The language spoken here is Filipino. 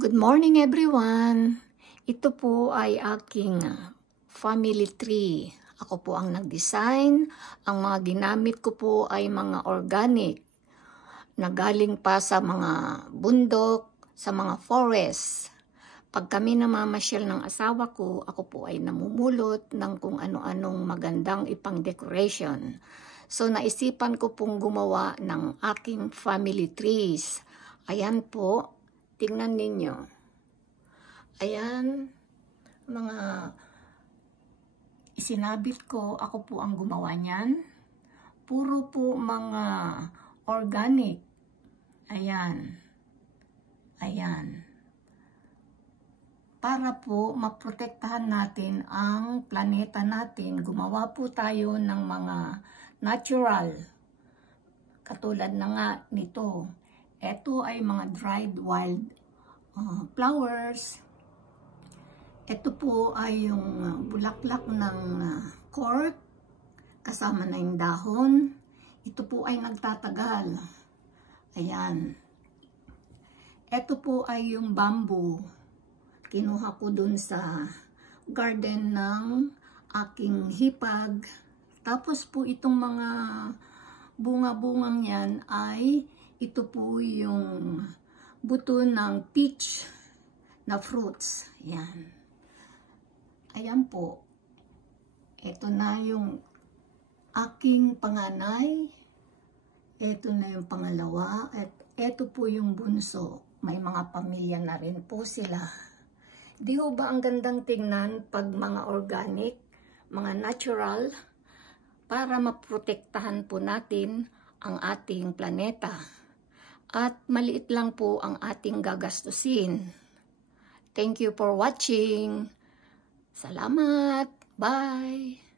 Good morning everyone! Ito po ay aking family tree. Ako po ang nag-design. Ang mga ginamit ko po ay mga organic na galing pa sa mga bundok, sa mga forest. Pag kami namamasyal ng asawa ko, ako po ay namumulot ng kung ano-anong magandang ipang-decoration. So naisipan ko pong gumawa ng aking family trees. Ayan po. Tingnan ninyo. Ayan, mga isinabit ko, ako po ang gumawa niyan. Puro po mga organic. Ayan. Ayan. Para po maprotektahan natin ang planeta natin, gumawa po tayo ng mga natural. Katulad na nga nito. Ito ay mga dried wild flowers. Ito po ay yung bulaklak ng cork, kasama na yung dahon. Ito po ay nagtatagal. Ayan. Ito po ay yung bamboo. Kinuha ko dun sa garden ng aking hipag. Tapos po itong mga bunga-bungang yan ay ito po yung buto ng peach na fruits. Ayan. Ayan po. Ito na yung aking panganay. Ito na yung pangalawa. At ito po yung bunso. May mga pamilya na rin po sila. Di ba ang gandang tingnan pag mga organic, mga natural, para maprotektahan po natin ang ating planeta. At maliit lang po ang ating gagastusin. Thank you for watching. Salamat. Bye.